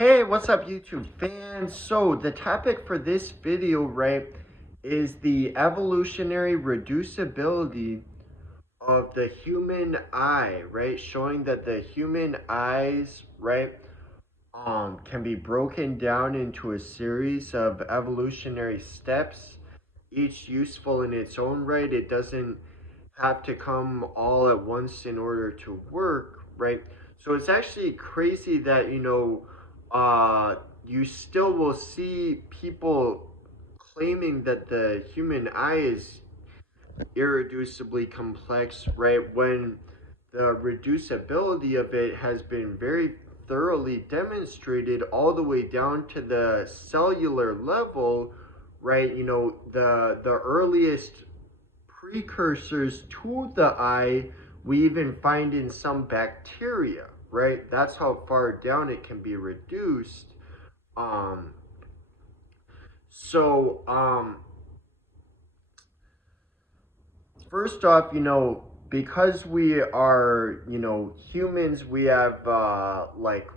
Hey, what's up, YouTube fans? So the topic for this video, right, is the evolutionary reducibility of the human eye, right? Showing that the human eyes, right, can be broken down into a series of evolutionary steps, each useful in its own right. It doesn't have to come all at once in order to work, right? So it's actually crazy that, you still will see people claiming that the human eye is irreducibly complex, right? When the reducibility of it has been very thoroughly demonstrated all the way down to the cellular level, right? The earliest precursors to the eye we even find in some bacteria, right? That's how far down it can be reduced. Um, so, first off, because we are, humans, we have like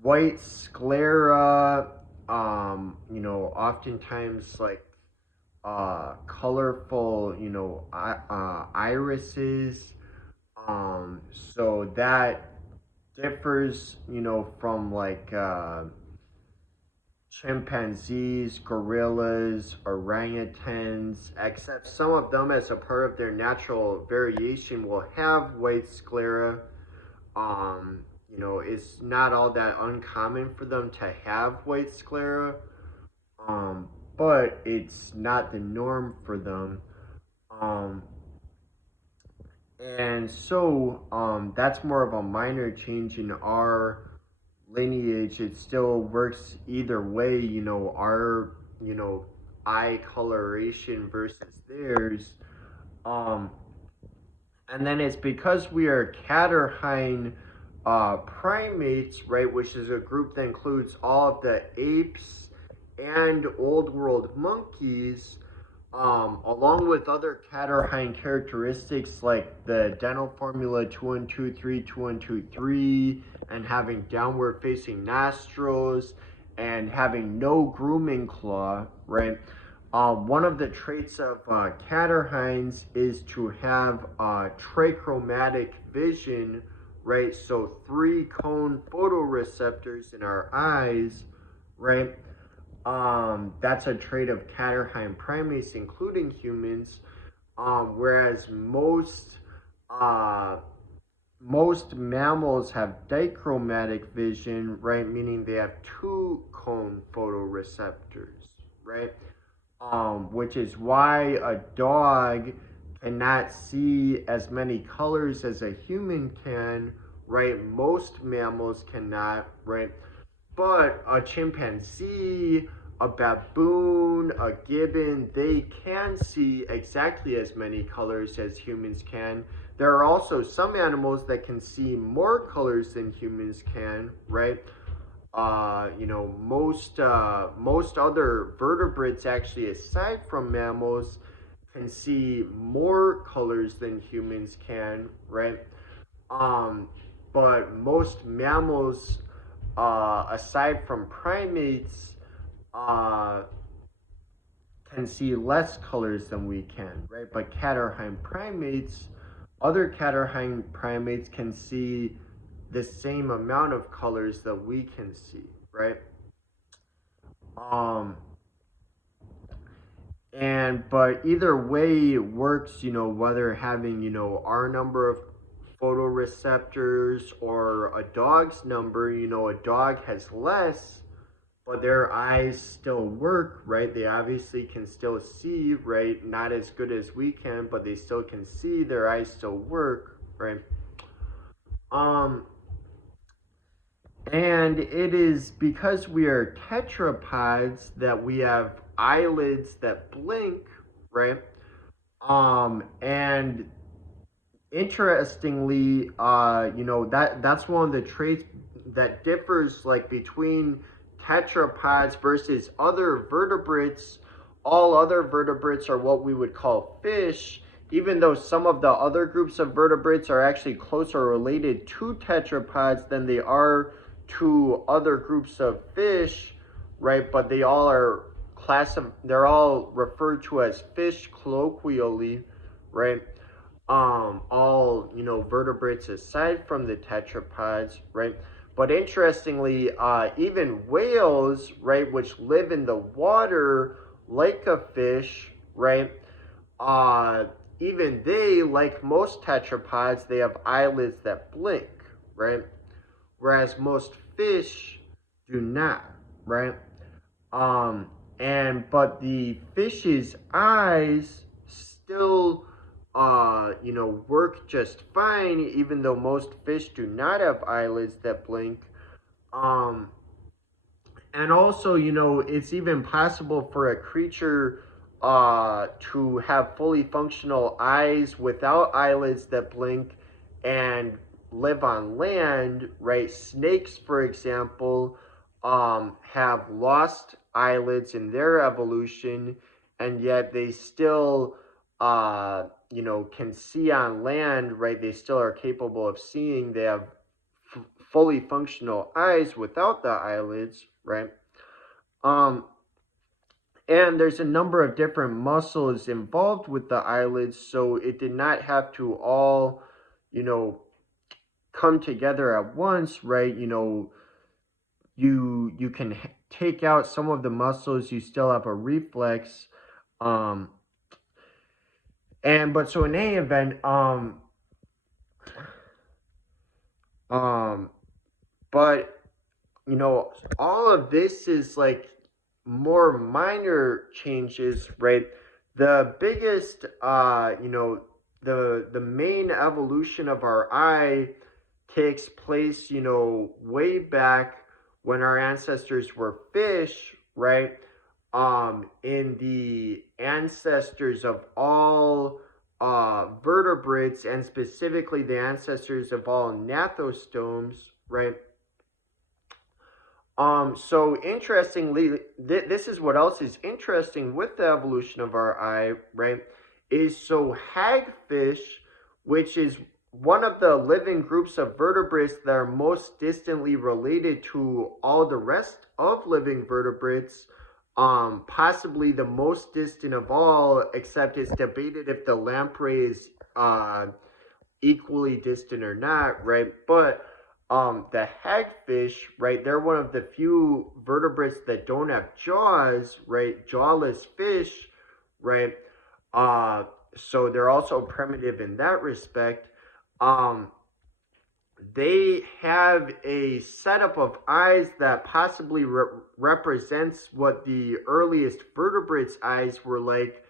white sclera, oftentimes like colorful, irises. So that differs, from like chimpanzees, gorillas, orangutans, except some of them, as a part of their natural variation, will have white sclera. It's not all that uncommon for them to have white sclera, um, but it's not the norm for them. Um, and so that's more of a minor change in our lineage. It still works either way, our, eye coloration versus theirs. Um, and then it's because we are Catarrhine primates, right, which is a group that includes all of the apes and old world monkeys, along with other Catarrhine characteristics like the dental formula 2123, 2123, and having downward facing nostrils and having no grooming claw, right? One of the traits of Catarrhines is to have trichromatic vision, right? So three cone photoreceptors in our eyes, right? That's a trait of Catarrhine primates, including humans. Whereas most mammals have dichromatic vision, right? Meaning they have two cone photoreceptors, right? Which is why a dog cannot see as many colors as a human can, right? Most mammals cannot, right? But a chimpanzee, a baboon, a gibbon, they can see exactly as many colors as humans can. There are also some animals that can see more colors than humans can, right? Most other vertebrates, actually, aside from mammals, can see more colors than humans can, right? Um, but most mammals, aside from primates, uh, can see less colors than we can, right? But other Catarrhine primates can see the same amount of colors that we can see, right? Um, but either way it works, whether having, our number of photoreceptors or a dog's number, a dog has less, but their eyes still work, right? They obviously can still see, right? Not as good as we can, but they still can see, their eyes still work, right? Um, and it is because we are tetrapods that we have eyelids that blink, right? And interestingly, that's one of the traits that differs, like, between tetrapods versus other vertebrates. All other vertebrates are what we would call fish, even though some of the other groups of vertebrates are actually closer related to tetrapods than they are to other groups of fish, right? But they all are they're all referred to as fish colloquially, right? All vertebrates aside from the tetrapods, right? But interestingly, even whales, right, which live in the water like a fish, right? Uh, Even they, like most tetrapods, they have eyelids that blink, right? Whereas most fish do not, right? Um, but the fish's eyes still, work just fine, even though most fish do not have eyelids that blink. Um, and also, it's even possible for a creature to have fully functional eyes without eyelids that blink and live on land, right? Snakes, for example, have lost eyelids in their evolution, and yet they still, can see on land, right? They still are capable of seeing. They have fully functional eyes without the eyelids, right? Um, and there's a number of different muscles involved with the eyelids, so it did not have to all, you know, come together at once, right? You can take out some of the muscles, you still have a reflex, um, and but so in any event, um, but all of this is like more minor changes, right? The biggest, the main evolution of our eye takes place, way back when our ancestors were fish, right? In the ancestors of all vertebrates, and specifically the ancestors of all gnathostomes, right? So interestingly, this is what else is interesting with the evolution of our eye, right? Is so hagfish, which is one of the living groups of vertebrates that are most distantly related to all the rest of living vertebrates, possibly the most distant of all, except it's debated if the lamprey is equally distant or not, right? But the hagfish, right, they're one of the few vertebrates that don't have jaws, right? Jawless fish, right? Uh, so they're also primitive in that respect. Um, they have a setup of eyes that possibly represents what the earliest vertebrates' eyes were like.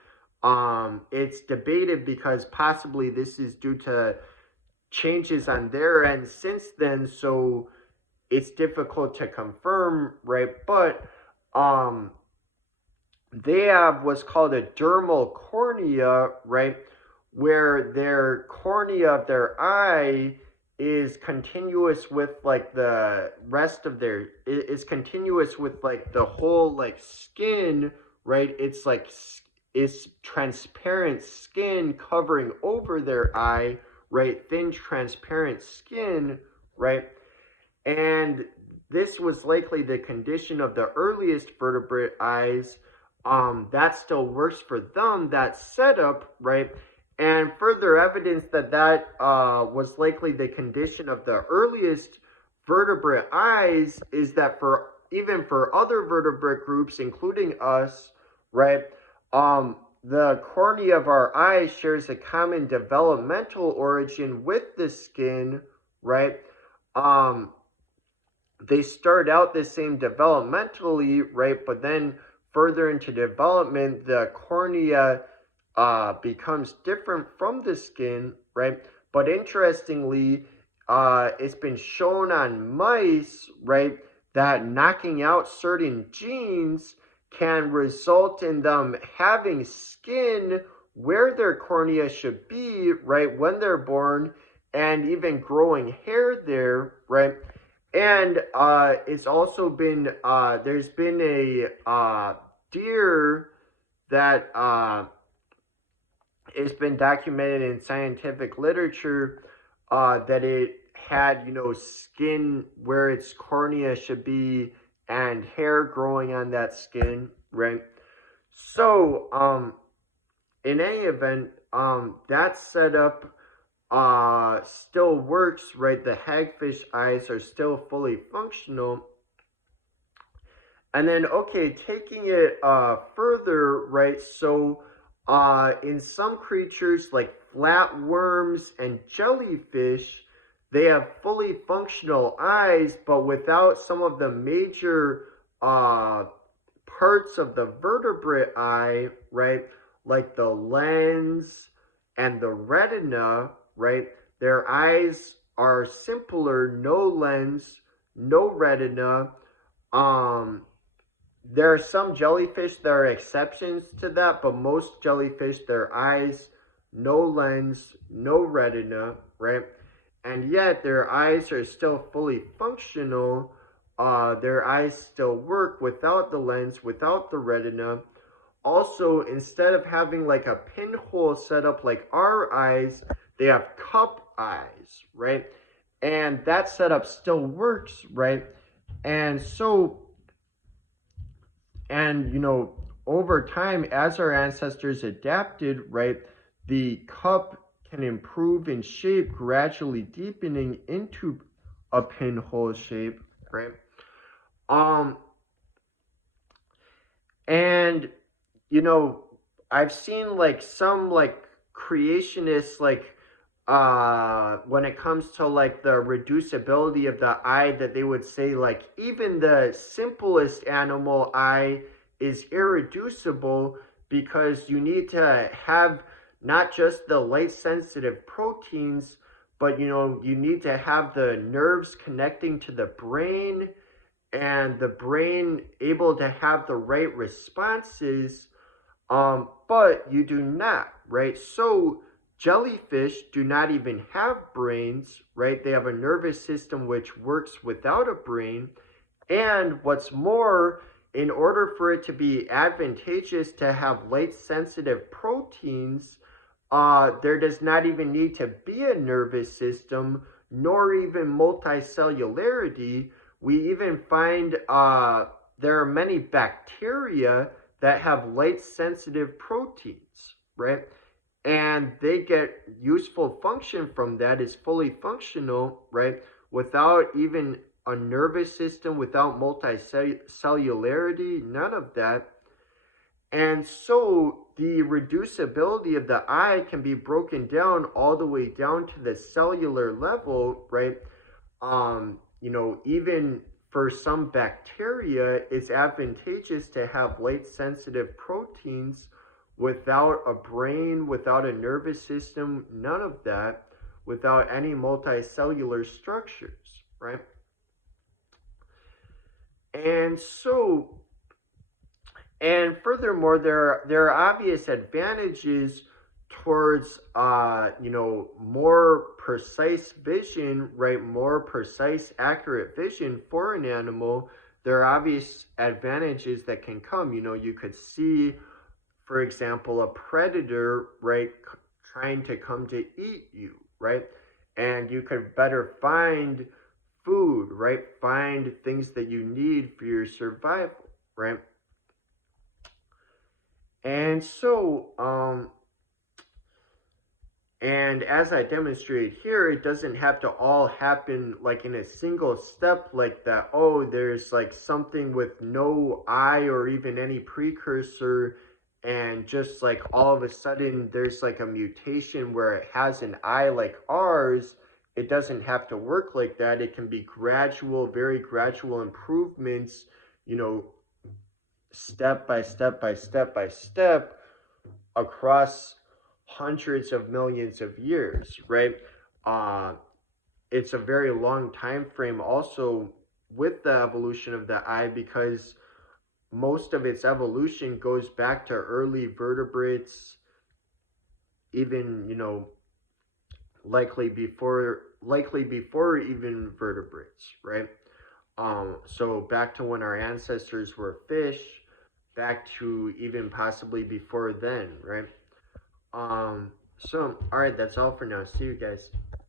It's debated because possibly this is due to changes on their end since then, so it's difficult to confirm, right? But um, they have what's called a dermal cornea, right? Where their cornea of their eye is continuous with like the rest of their is continuous with like the whole like skin, right? It's transparent skin covering over their eye, right? Thin transparent skin, right? And this was likely the condition of the earliest vertebrate eyes. That still works for them, that setup, right? And further evidence that was likely the condition of the earliest vertebrate eyes is that for even for other vertebrate groups, including us, right? The cornea of our eye shares a common developmental origin with the skin, right? Um, they start out the same developmentally, right? But then further into development, the cornea becomes different from the skin, right? But interestingly, it's been shown on mice, right, that knocking out certain genes can result in them having skin where their cornea should be, right, when they're born, and even growing hair there, right? And it's also been there's been a deer that it's been documented in scientific literature that it had, skin where its cornea should be and hair growing on that skin, right? So, in any event, that setup still works, right? The hagfish eyes are still fully functional. And then, okay, taking it further, right? So, in some creatures like flatworms and jellyfish, they have fully functional eyes, but without some of the major uh, parts of the vertebrate eye, right? Like the lens and the retina, right? Their eyes are simpler, no lens, no retina. Um, there are some jellyfish that are exceptions to that, but most jellyfish, their eyes, no lens, no retina, right? And yet their eyes are still fully functional. Their eyes still work without the lens, without the retina. Also, instead of having like a pinhole set up like our eyes, they have cup eyes, right? And that setup still works, right? And so, and over time, as our ancestors adapted, right, the cup can improve in shape, gradually deepening into a pinhole shape, right? Um, and you know, I've seen like some like creationists like when it comes to like the reducibility of the eye, that they would say like even the simplest animal eye is irreducible, because you need to have not just the light sensitive proteins, but you need to have the nerves connecting to the brain, and the brain able to have the right responses. But you do not, right? So jellyfish do not even have brains, right? They have a nervous system which works without a brain. And what's more, in order for it to be advantageous to have light sensitive proteins, there does not even need to be a nervous system, nor even multicellularity. We even find there are many bacteria that have light sensitive proteins, right? And they get useful function from that, is fully functional, right? Without even a nervous system, without multicellularity, none of that. And so the reducibility of the eye can be broken down all the way down to the cellular level, right? Even for some bacteria, it's advantageous to have light sensitive proteins without a brain, without a nervous system, none of that, without any multicellular structures, right? And so, and furthermore, there are obvious advantages towards more precise vision, right? More precise, accurate vision for an animal. There are obvious advantages that can come. You could see, for example, a predator, right, trying to come to eat you, right? And you could better find food, right? Find things that you need for your survival, right? And so, and as I demonstrated here, it doesn't have to all happen like in a single step like that. Oh, there's like something with no eye or even any precursor, and just like all of a sudden there's like a mutation where it has an eye like ours. It doesn't have to work like that. It can be gradual, very gradual improvements, you know, step by step by step by step across hundreds of millions of years, right? Uh, it's a very long time frame also with the evolution of the eye, because most of its evolution goes back to early vertebrates, even likely before even vertebrates, right? So back to when our ancestors were fish, back to even possibly before then, right? So all right, that's all for now. See you guys.